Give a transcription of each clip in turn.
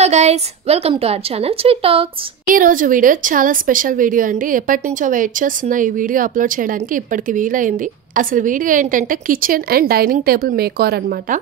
Hello guys, welcome to our channel sweet talks. ఈ రోజు video చాలా స్పెషల్ వీడియో అండి. ఎప్పటి నుంచో వెయిట్ చేస్తున్న ఈ వీడియో అప్లోడ్ చేయడానికి ఇప్పటికి వీలైంది. అసలు వీడియో ఏంటంటే kitchen and dining table makeover అనమాట.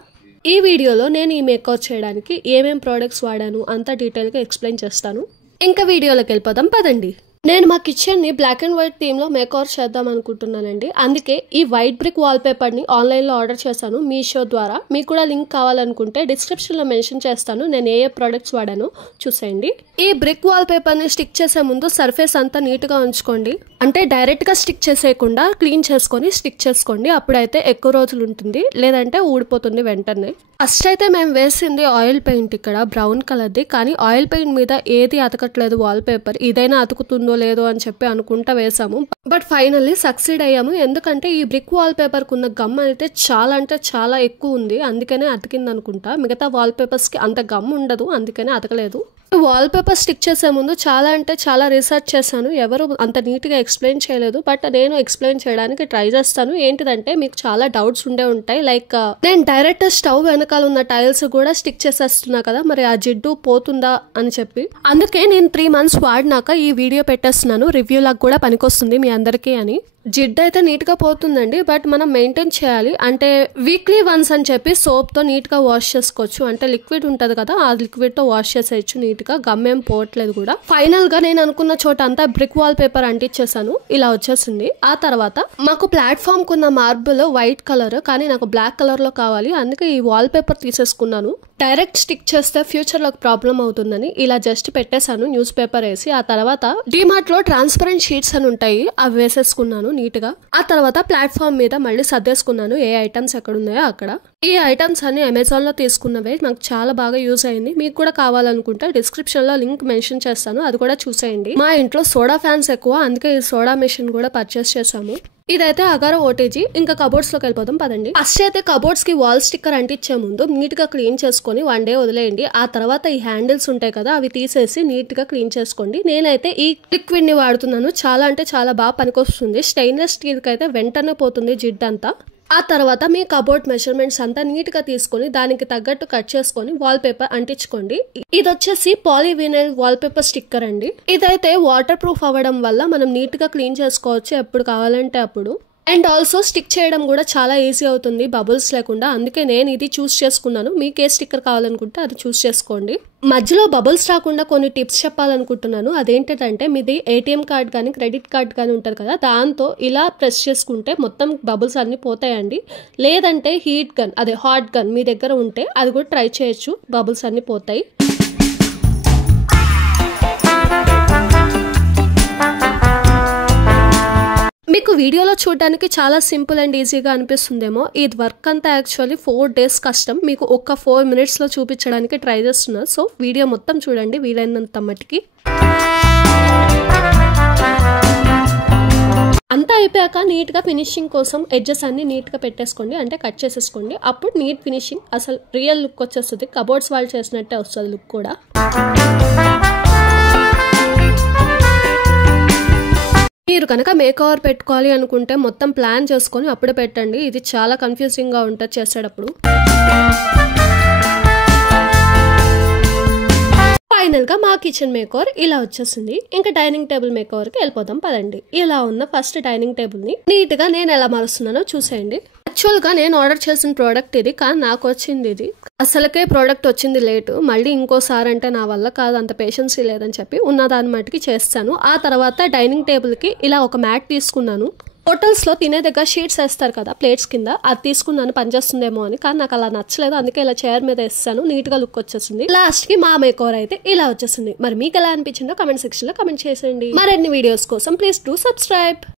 ఈ వీడియోలో నేను ఈ మేకోవర్ చేయడానికి ఏమేం ప్రోడక్ట్స్ వాడాను అంతా డీటెయిల్గా ఎక్స్ప్లెయిన్ చేస్తాను. ఇంకా వీడియోలోకి వెళ్ళిపోదాం పదండి. నేను మా కిచెన్ని బ్లాక్ అండ్ వైట్ థీమ్లో మేకోవర్ చేద్దాం అనుకుంటున్నానండి. అందుకే ఈ వైట్ బ్రిక్ వాల్పేపర్ని ఆన్లైన్లో ఆర్డర్ చేశాను మీషో ద్వారా. మీకు కూడా లింక్ కావాలనుకుంటే డిస్క్రిప్షన్లో మెన్షన్ చేస్తాను. నేను ఏ ప్రోడక్ట్స్ వాడానో చూసేయండి. ఈ బ్రిక్ వాల్పేపర్ని స్టిక్ చేసే ముందు సర్ఫేస్ అంతా నీట్గా ఉంచుకోండి. అంటే డైరెక్ట్గా స్టిక్ చేసేయకుండా క్లీన్ చేసుకొని స్టిక్ చేసుకోండి. అప్పుడైతే ఎక్కువ రోజులు ఉంటుంది, లేదంటే ఊడిపోతుంది వెంటనే. ఫస్ట్ అయితే మేము వేసింది ఆయిల్ పెయింట్, ఇక్కడ బ్రౌన్ కలర్ది. కానీ ఆయిల్ పెయింట్ మీద ఏది అతకట్లేదు వాల్పేపర్. ఇదైనా అతుకుతుందో లేదో అని చెప్పి అనుకుంటా వేసాము. బట్ ఫైనల్లీ సక్సీడ్ అయ్యాము. ఎందుకంటే ఈ బ్రిక్ వాల్పేపర్కి ఉన్న గమ్ అయితే చాలా అంటే చాలా ఎక్కువ ఉంది. అందుకనే అతికింది అనుకుంటా. మిగతా వాల్పేపర్స్కి అంత గమ్ ఉండదు, అందుకనే అతకలేదు. వాల్పేపర్ స్టిక్ చేసే ముందు చాలా అంటే చాలా రీసెర్చ్ చేశాను. ఎవరు అంత నీట్గా ఎక్స్ప్లెయిన్ చేయలేదు, బట్ నేను ఎక్స్ప్లెయిన్ చేయడానికి ట్రై చేస్తాను. ఏంటిదంటే మీకు చాలా డౌట్స్ ఉండే ఉంటాయి. లైక్ నేను డైరెక్ట్ స్టవ్ వెనకాల ఉన్న టైల్స్ కూడా స్టిక్ చేసేస్తున్నా కదా, మరి ఆ జిడ్డు పోతుందా అని చెప్పి. అందుకే నేను 3 months వాడినాక ఈ వీడియో పెట్టేస్తున్నాను. రివ్యూ లాగా కూడా పనికొస్తుంది మీ అందరికీ అని. జిడ్డు అయితే నీట్గా పోతుందండి, బట్ మనం మెయింటైన్ చేయాలి. అంటే వీక్లీ వన్స్ అని చెప్పి సోప్తో నీట్గా వాష్ చేసుకోవచ్చు. అంటే లిక్విడ్ ఉంటుంది కదా, ఆ లిక్విడ్తో వాష్ చేసేయచ్చు నీట్గా. గమ్ ఏం పోవట్లేదు కూడా. ఫైనల్గా నేను అనుకున్న చోట అంతా బ్రిక్ వాల్ పేపర్ అంటించేసాను. ఇలా వచ్చేసింది. ఆ తర్వాత మాకు ప్లాట్ఫామ్కి ఉన్న మార్బుల్ వైట్ కలర్, కానీ నాకు బ్లాక్ కలర్లో కావాలి. అందుకే ఈ వాల్ పేపర్ తీసేసుకున్నాను. డైరెక్ట్ స్టిక్ చేస్తే ఫ్యూచర్లో ప్రాబ్లం అవుతుందని ఇలా జస్ట్ పెట్టేశాను న్యూస్ పేపర్ వేసి. ఆ తర్వాత డిమార్ట్లో ట్రాన్స్పరెంట్ షీట్స్ అని ఉంటాయి, అవి వేసేసుకున్నాను నీట్గా. ఆ తర్వాత ప్లాట్ఫామ్ మీద మళ్ళీ సర్దేసుకున్నాను ఏ ఐటమ్స్ ఎక్కడ ఉన్నాయో అక్కడ. ఈ ఐటమ్స్ అన్ని అమెజాన్లో తీసుకున్నవే, నాకు చాలా బాగా యూజ్ అయింది. మీకు కూడా కావాలనుకుంటే డిస్క్రిప్షన్లో లింక్ మెన్షన్ చేస్తాను, అది కూడా చూసేయండి. మా ఇంట్లో సోడా ఫ్యాన్స్ ఎక్కువ, అందుకే ఈ సోడా మెషిన్ కూడా పర్చేస్ చేసాము. ఇదైతే అగారో ఓటీజీ. ఇంకా కబోర్డ్స్ లోకి వెళ్ళిపోతాం పదండి. ఫస్ట్ అయితే కబోర్డ్స్ కి వాల్ స్టిక్కర్ అంటించే ముందు నీట్ గా క్లీన్ చేసుకొని 1 day వదిలేయండి. ఆ తర్వాత ఈ హ్యాండిల్స్ ఉంటాయి కదా, అవి తీసేసి నీట్ గా క్లీన్ చేసుకోండి. నేనైతే ఈ లిక్విడ్ ని వాడుతున్నాను. చాలా అంటే చాలా బాగా పనికొస్తుంది. స్టెయిన్లెస్ స్టీల్ కి అయితే వెంటనే పోతుంది జిడ్డంతా. ఆ తర్వాత మీ కబోర్డ్ మెజర్మెంట్స్ అంతా నీట్ గా తీసుకొని దానికి తగ్గట్టు కట్ చేసుకొని వాల్ పేపర్ అంటించుకోండి. ఇది వచ్చేసి పాలీవినైల్ వాల్ పేపర్ స్టిక్కర్ అండి. ఇదైతే వాటర్ ప్రూఫ్ అవ్వడం వల్ల మనం నీట్ గా క్లీన్ చేసుకోవచ్చు ఎప్పుడు కావాలంటే అప్పుడు. అండ్ ఆల్సో స్టిక్ చేయడం కూడా చాలా ఈజీ అవుతుంది బబుల్స్ లేకుండా. అందుకే నేను ఇది చూస్ చేసుకున్నాను. మీకు ఏ స్టిక్కర్ కావాలనుకుంటే అది చూస్ చేసుకోండి. మధ్యలో బబుల్స్ రాకుండా కొన్ని టిప్స్ చెప్పాలనుకుంటున్నాను. అదేంటంటే మీది ఏటీఎం కార్డ్ కానీ క్రెడిట్ కార్డ్ కానీ ఉంటుంది కదా, దాంతో ఇలా ప్రెస్ చేసుకుంటే మొత్తం బబుల్స్ అన్ని పోతాయండి. లేదంటే హీట్ గన్, అదే హాట్ గన్ మీ దగ్గర ఉంటే అది కూడా ట్రై చేయొచ్చు, బబుల్స్ అన్ని పోతాయి. మీకు వీడియోలో చూడడానికి చాలా సింపుల్ అండ్ ఈజీగా అనిపిస్తుందేమో. ఈ వర్క్ అంతా యాక్చువల్లీ 4 days కష్టం. మీకు ఒక్క 4 minutesలో చూపించడానికి ట్రై చేస్తున్నా. సో వీడియో మొత్తం చూడండి వీలైనంత మట్టికి. అంతా అయిపోయాక నీట్గా ఫినిషింగ్ కోసం ఎడ్జెస్ అన్ని నీట్గా పెట్టేసుకోండి, అంటే కట్ చేసేసుకోండి. అప్పుడు నీట్ ఫినిషింగ్, అసలు రియల్ లుక్ వచ్చేస్తుంది. కబోర్డ్స్ వాళ్ళు చేసినట్టే వస్తుంది లుక్ కూడా. మీరు కనుక మేకోవర్ పెట్టుకోవాలి అనుకుంటే మొత్తం ప్లాన్ చేసుకొని అప్పుడే పెట్టండి. ఇది చాలా కన్ఫ్యూజింగ్గా ఉంటుంది చేసేటప్పుడు. ఫైనల్గా మా కిచెన్ మేకోవర్ ఇలా వచ్చేసింది. ఇంకా డైనింగ్ టేబుల్ మేకోవర్కి వెళ్ళిపోతాం పదండి. ఇలా ఉన్న ఫస్ట్ డైనింగ్ టేబుల్ని నీట్గా నేను ఎలా మారుస్తున్నానో చూసేయండి. యాక్చువల్గా నేను ఆర్డర్ చేసిన ప్రోడక్ట్ ఇది, కానీ నాకు వచ్చింది ఇది. అసలుకే ప్రోడక్ట్ వచ్చింది లేటు. మళ్ళీ ఇంకోసారి అంటే నా వల్ల కాదు, అంత పేషెన్సీ లేదని చెప్పి ఉన్నదాని మట్టుకి చేస్తాను. ఆ తర్వాత డైనింగ్ టేబుల్కి ఇలా ఒక మ్యాట్ తీసుకున్నాను. హోటల్స్లో తినే దగ్గర షీట్స్ వేస్తారు కదా ప్లేట్స్ కింద, అది తీసుకున్నాను పనిచేస్తుందేమో అని. కానీ నాకు అలా నచ్చలేదు, అందుకే ఇలా చైర్ మీద వేస్తాను. నీట్గా లుక్ వచ్చేసింది. లాస్ట్కి మా మేకోవర్ అయితే ఇలా వచ్చేసింది. మరి మీకు ఎలా అనిపించిందో కమెంట్ సెక్షన్లో కమెంట్ చేసేయండి. మరిన్ని వీడియోస్ కోసం ప్లీజ్ డూ సబ్స్క్రైబ్.